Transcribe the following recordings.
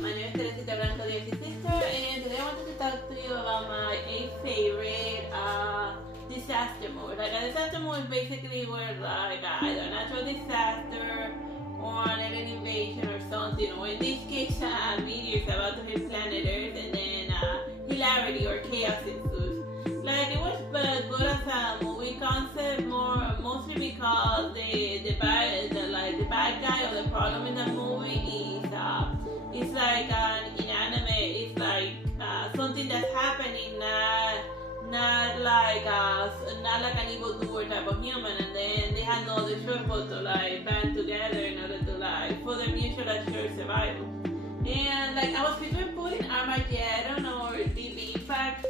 my name is Teresita Blanco, the Artsy Sister, and today I wanted to talk to you about my 8 favorite disaster movies. Like a disaster movie is basically where like either a natural disaster or an alien invasion or something, or in this case a meteor is about to hit planet Earth and then hilarity or chaos ensues. Like it was good as a movie concept, mostly because the bad guy or the problem in the movie is like an inanimate. It's like something that's happening, not like an evildoer type of human, and then they had no other choice but to like band together in order to like for their mutual assured survival. And like I was between putting Armageddon or Deep Impact.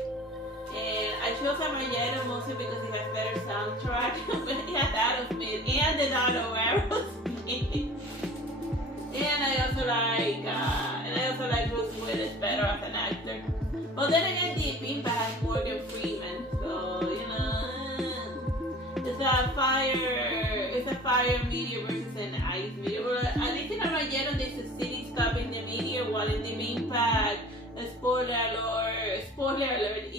And I chose Armageddon mostly because it has better soundtrack, but it has Adam Smith and the Dino Aerosmith. And I also like Bruce Willis better as an actor. But then again, Deep Impact has Morgan Freeman, so you know, it's a fire meteor versus an ice meteor. Well, at least in Armageddon they succeed in stopping the meteor, while in Deep Impact, spoiler alert,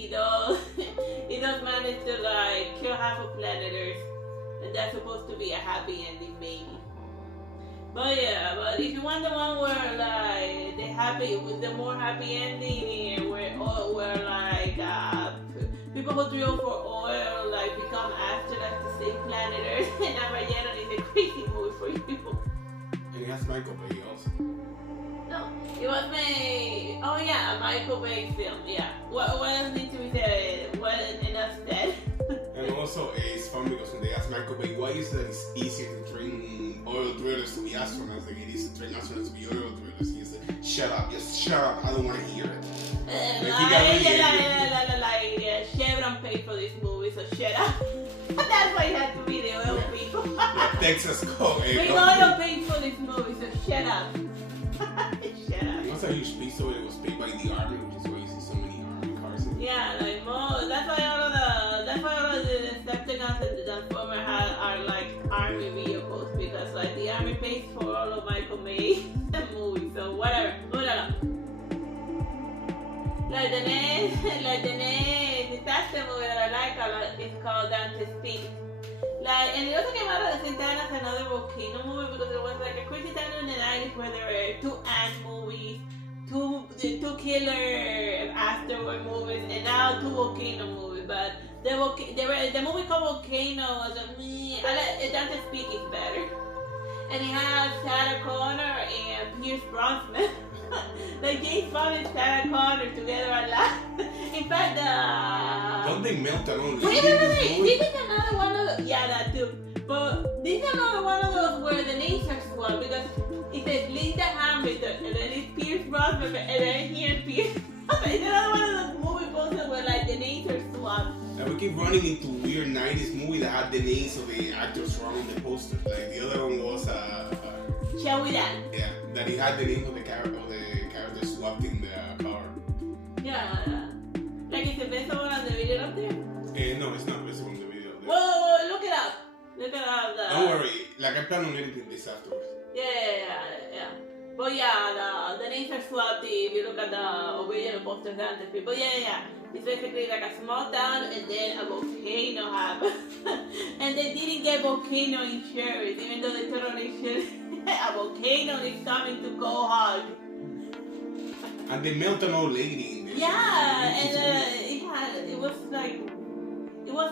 it does manage to like kill half of planet Earth, and that's supposed to be a happy ending maybe. But if you want the one where like the more happy ending, where like people who drill for oil like become astronauts to save planet Earth, and Armageddon is a crazy movie for you. And it has Michael Bay also. No, it was a Michael Bay film. Yeah. What else needs to be said? What enough said? And also, it's fun because when they ask Michael Bay, why is it that it's easier to train oil drillers to be astronauts than it is to train astronauts to be oil drillers? He said, "Shut up, just shut up. I don't want to hear it." Chevron paid for this movie, so shut up. That's why it had to be the oil people. Texas call. We oil paid for this movie, so shut up. Shut up. It was a huge piece of it. It was paid by the army, which is why you see so many army cars. That's why all of the Decepticons and the Transformers are like army vehicles, because like the army pays for all of Michael Bay's movies. So whatever. Like the next disaster movie that I like a lot is called Dante's Peak. And it also came out at the same time as another Volcano movie, because it was like a crazy time in the 90s where there were 2 ant movies, two killer asteroid movies, and now 2 volcano movies. But the movie called Volcano was Dante's Peak is better, and it has Sarah Connor and Pierce Brosnan. Like James Bond and Sarah Connor together a lot. In fact, don't they melt alone? Wait, this is another one of that too. But this is another one of those where the names are swapped, because it says Linda Hamilton and then it's Pierce Brosnan and then here's Pierce. It's another one of those movie posters where like the names are swapped. Now we keep running into weird 90s movie that had the names of the actors wrong on the poster. Like the other one was Shall We Dance? Yeah, that he had the name of the character swapped in the car. Yeah. Like is it visible on the video up there? No, it's not visible in the video. Whoa, look it up. Don't worry, like I plan on editing this afterwards. Yeah. But the names are swapped if you look at the original poster of people. Yeah. It's basically like a small town and then a volcano happened. And they didn't get volcano insurance, even though they totally should. A volcano is coming to go hard. And they melt an old lady in this. Yeah, and it was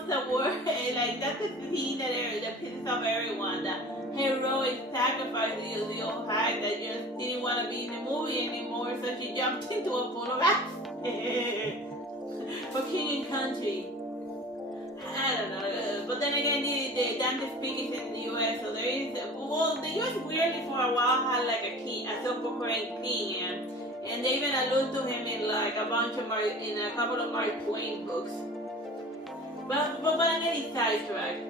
the word, like that's the thing that pisses off everyone, that heroic sacrifice of the old hag that just didn't want to be in the movie anymore, so she jumped into a pool of acid for king and country. I don't know, but then again, the Dante's Peak is in the US, so there is, the US weirdly for a while had like a self-proclaimed king, and they even allude to him in like a couple of Mark Twain books. But I'm getting sidetracked.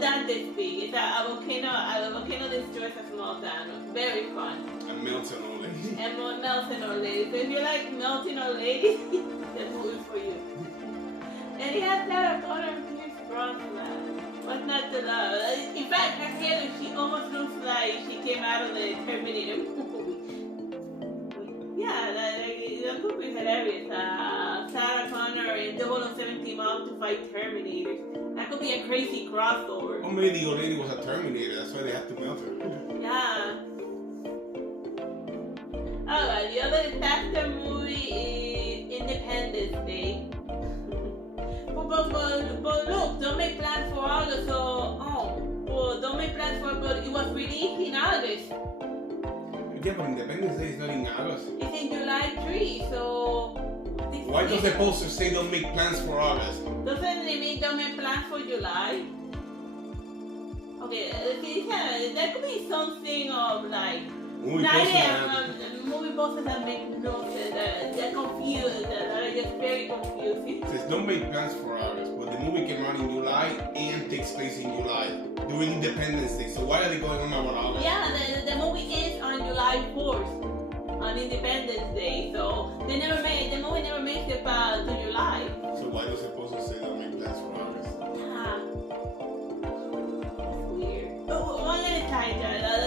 Dante's Peak. It's a volcano destroys a small town. Very fun. And melts an old lady. And melts an old lady. So if you like melting old ladies, that's movie for you. And it has Sarah Connor and Pierce Brosnan. What's not to love? In fact, her hair, she almost looks like she came out of the Terminator movie. to fight Terminators. That could be a crazy crossover. Or maybe the old lady was a Terminator, that's why they had to melt her. Yeah. Alright, the other disaster movie is Independence Day. But look, don't make plans for August, don't make plans for, but it was released in August. Yeah, but Independence Day is not in August. It's in July 3, so... Why does the poster say don't make plans for August? Doesn't it mean don't make plans for July? Okay, that could be something of like... Movie posters that make no sense, they're confused, they're just very confusing. It says don't make plans for August, but the movie came out in July and takes place in July during Independence Day. So why are they going on about August? Yeah, the movie is on July 4th, on Independence Day. So the movie never makes it to July. So why does it poster say don't make plans for August? Yeah. That's weird. One at a time,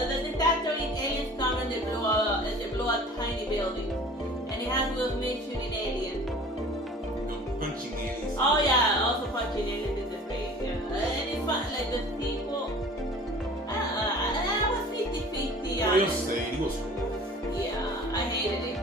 the disaster in Aliens Coming, they blew a tiny building. And it has Will Smith shooting aliens. Punching aliens. Oh yeah, also punching aliens in the face, yeah. And it's fun, like the sequel. I was 50-50. I will say, it was cool. Yeah, I hated it.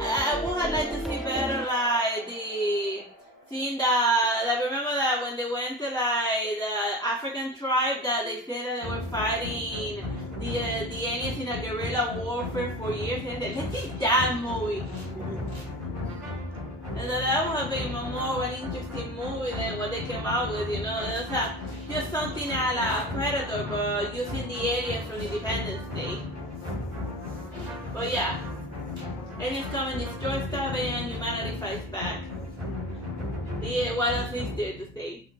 I would have liked to see better, like, the scene that, remember that when they went to, like, the African tribe, that they said that they were fighting the aliens in a guerrilla warfare for years, and they let's see that movie. And that would have been more of an interesting movie than what they came out with, you know. It was just something a la Predator, but using the aliens from Independence Day. But yeah, aliens come and destroy stuff, and humanity fights back. Yeah, what else is there to say?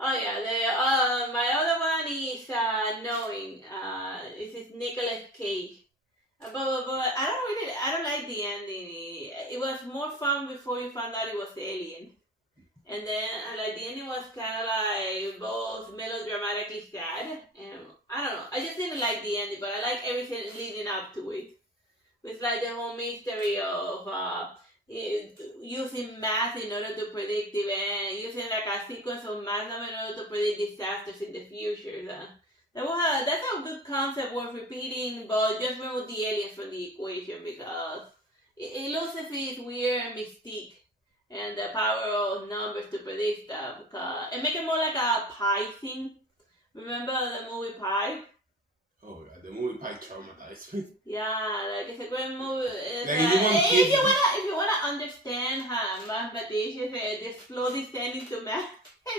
Oh yeah, my other one is Knowing. This is Nicolas Cage. But I don't like the ending. It was more fun before you found out it was alien. And then, like, the ending was kind of like both melodramatically sad. And I don't know. I just didn't like the ending, but I like everything leading up to it. It's like the whole mystery of using math in order to predict events, using like a sequence of math in order to predict disasters in the future. That's a good concept worth repeating, but just remove the aliens from the equation because it loses its weird mystique and the power of numbers to predict stuff. And make it more like a pie thing. Remember the movie Pie? Oh yeah, the movie Pie traumatized me. Yeah, like it's a great movie. If you wanna understand how mathematicians just slowly descend into math,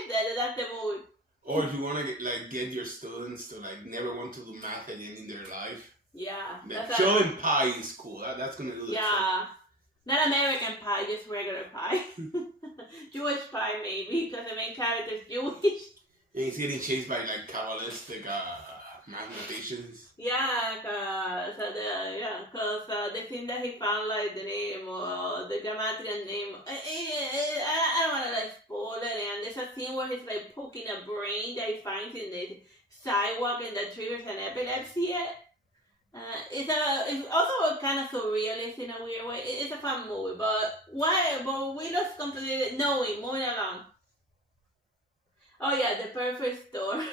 that's the movie. Or if you want to get your students to never want to do math again in their life. Yeah. Show them Pie is cool. That's gonna do it. Yeah. Not American Pie, just regular pie. Jewish Pie maybe, because the main character is Jewish. And he's getting chased by Kabbalistic mathematicians. Yeah, because the thing that he found, like the name or the grammatical name, I don't want to spoil it. And there's a scene where he's poking a brain that he finds in the sidewalk and that triggers an epilepsy. It's also kind of surrealist in a weird way. It's a fun movie, but we lost completely moving along. Oh yeah, The Perfect Storm.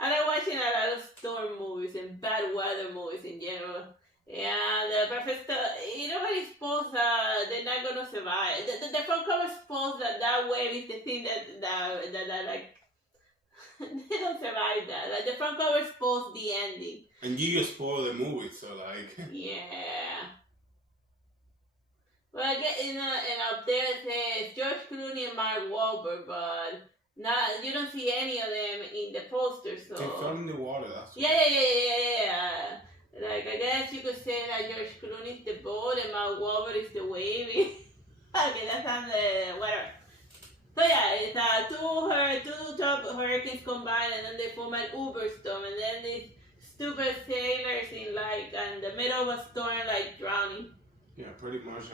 I like watching a lot of storm movies and bad weather movies in general. Yeah, The Perfect Storm. Nobody's supposed they're not gonna survive. The front cover supposed that wave is the thing that they don't survive that. The front cover supposed the ending. And you just spoil the movie, so Yeah. Well, I get and up there it says George Clooney and Mark Wahlberg, but you don't see any of them in the poster, so... They fell in the water, that's Yeah. I guess you could say that George Clooney is the boat and Mark Wahlberg is the wave. Okay, that sounds... whatever. So yeah, it's two top hurricanes combined, and then they form an uber storm, and then these stupid sailors in the middle of a storm, drowning. Yeah, pretty much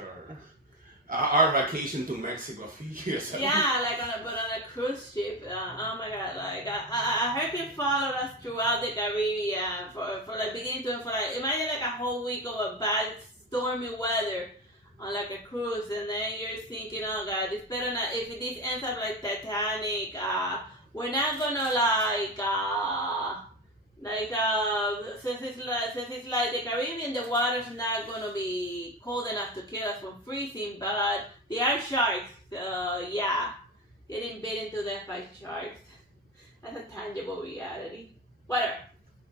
our vacation to Mexico a few years ago. Yeah, on a cruise ship. Oh my god, a hurricane followed us throughout the Caribbean for beginning to imagine a whole week of a bad stormy weather on like a cruise, and then you're thinking, oh god, this better not. If this ends up like Titanic, we're not gonna since it's like the Caribbean, the water's not gonna be cold enough to kill us from freezing, but they are sharks, so yeah, getting bitten to death by sharks. That's a tangible reality. Whatever.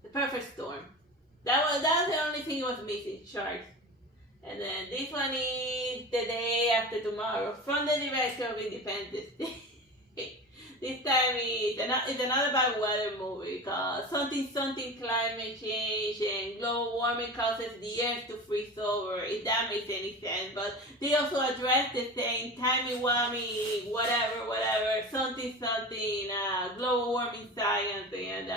The perfect storm. That was the only thing it was missing, sharks. And then this one is The Day After Tomorrow from the director of Independence Day. This time it's another bad weather movie called something climate change and global warming causes the earth to freeze over, if that makes any sense. But they also address the same timey-wimey, whatever, something, global warming science, and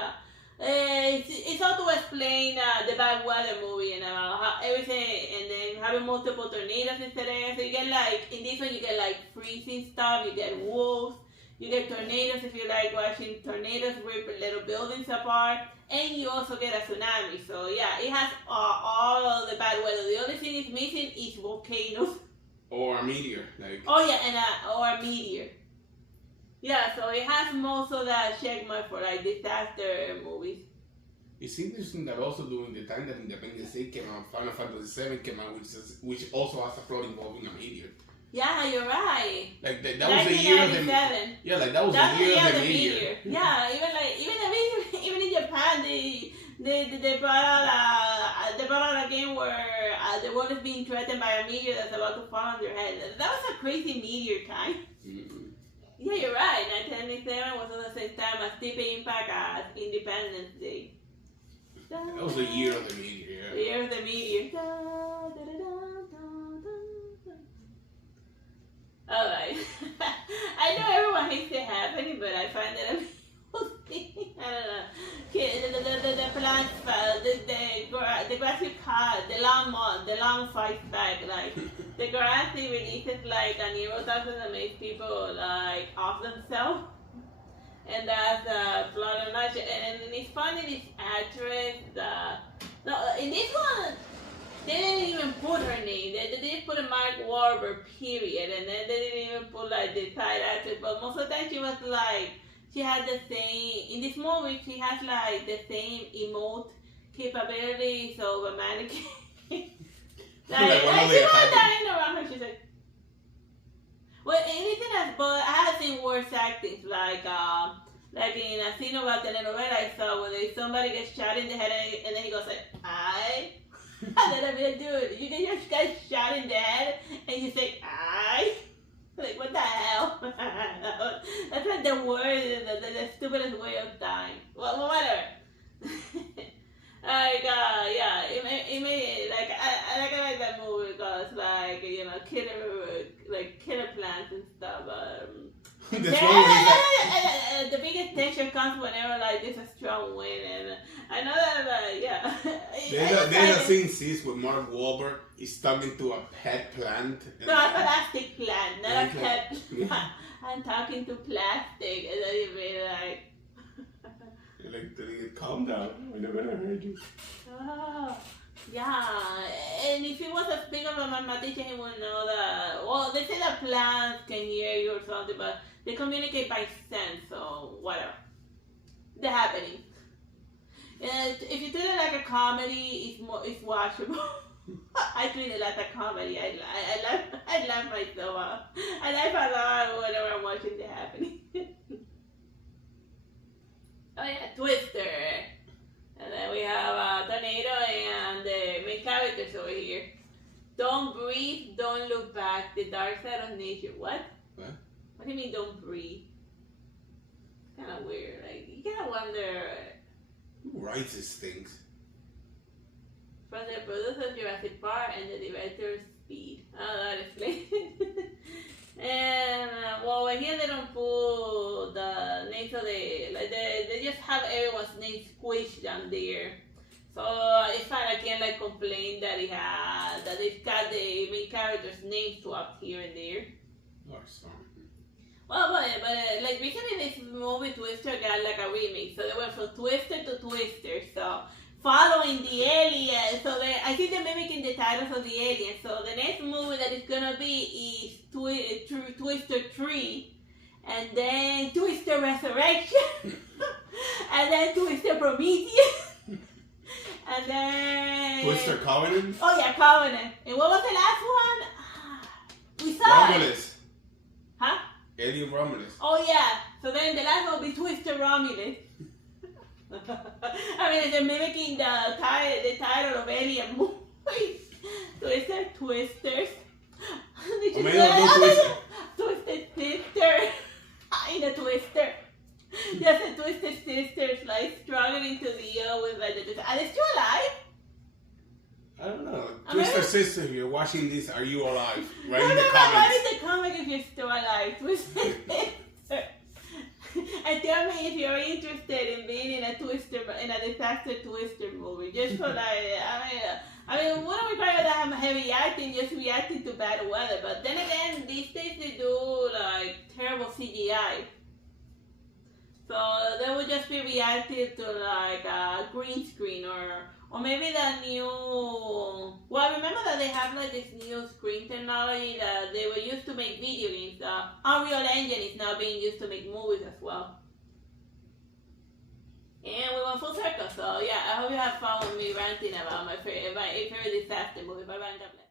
it's all to explain the bad weather movie and how everything, and then having multiple tornadoes instead of, so you get like, in this one you get like freezing stuff, you get wolves, you get tornadoes if you like watching tornadoes rip little buildings apart, and you also get a tsunami. So yeah, it has all the bad weather. The only thing it's missing is volcanoes. Or a meteor. Like. Oh yeah, and or a meteor. Yeah, so it has most of that checkmark for like disaster movies. It's interesting that also during the time that Independence Day came out, Final Fantasy VII came out, which also has a plot involving a meteor. Yeah, you're right. Like that was the year of the yeah, like that was the year of the meteor. Yeah, even in Japan, they brought out a game where the world is being threatened by a meteor that's about to fall on their head. That was a crazy meteor time. Mm-hmm. Yeah, you're right. 1997 was at the same time as Deep Impact as Independence Day. That was the year of the meteor. Yeah. The year of the meteor. Alright. I know everyone hates it happening, but I find that amusing. I don't know. The plants, the grassy cut, the lawn fights back. Like, the grass, it releases like a neurotoxin that makes people like off themselves. And that's plot of nature. And it's funny, this actress, in this one, they didn't even put her name. They didn't put a Mark Wahlberg, period. And then they didn't even put like the side actress. But most of the time she was like, she had the same, in this movie, she has like the same emote capabilities of a mannequin. like she was dying around her, she's like, well, anything else, but I have seen worse acting, like in a scene about telenovela I saw where somebody gets shot in the head and then he goes like, I. And then I'm like, dude, you get your guy shot in the head and you say, I? Like, what the hell? That's like the word, the stupidest way of dying. Well, whatever. Like, yeah, it made, like, I like that movie because, like, you know, killer plants and stuff. The biggest tension comes whenever, like, there's a strong wind, and I know that, yeah. There's a scene sees with Mark Wahlberg. He's talking to a pet plant. No, a plastic plant, not a pet plant. I'm talking to plastic, and then you mean, like... Like, calm down. We're not gonna hurt you. Oh, yeah. And if he was a big of a mathematician, he would know that. Well, they say that plants can hear you or something, but they communicate by sense, so whatever. They're happening. And if you treat it like a comedy, it's watchable. I treat it like a comedy. I laugh myself out. I laugh a lot whenever I'm watching The Happening. Oh yeah, Twister. And then we have Tornado and the main characters over here. Don't breathe, don't look back. The dark side of nature. What? What? What do you mean don't breathe? It's kind of weird. Like, you gotta wonder. Who writes these things? From the producer of Jurassic Park and the director Speed. Oh, that explains it. And well, here they don't put the names of they just have everyone's name squished down there. So it's fine. I can't like complain that they've got the main character's name swapped here and there. Oh, it's fine. Well, but like recently this movie Twister got like a remake, so they went from Twister to Twister. So following the alien, so I I think they're mimicking the titles of the aliens. So the next movie that it's gonna be is Twister 3, and then Twister Resurrection, and then Twister Prometheus, and then Twister Covenant. Oh yeah, Covenant. And what was the last one? We saw Romulus. it. Huh? Alien Romulus. Oh yeah. So then the last one will be Twister Romulus. I mean, they're mimicking the title of alien movies. Twister Twisters. Did you Twister. Twisted Sister. In a Twister. Just the Twisted Sisters like struggling to deal with like the. Are they still alive? I don't know. Twister Sister, if you're watching this, are you alive? Write in the Write comments. in the comment if you're still alive. Twisted Sister. And tell me if you're interested in being in a disaster Twister movie. Just for like, I mean, what are we talking about? Heavy acting, just reacting to bad weather. But then again, these days they do like terrible CGI. So they would just be reacting to like a green screen or maybe the new. Well, I remember that they have like this new screen technology that they were used to make video games. Unreal Engine is now being used to make movies as well. And we went full circle. So yeah, I hope you have fun with me ranting about my favorite disaster movie. Bye bye. God bless.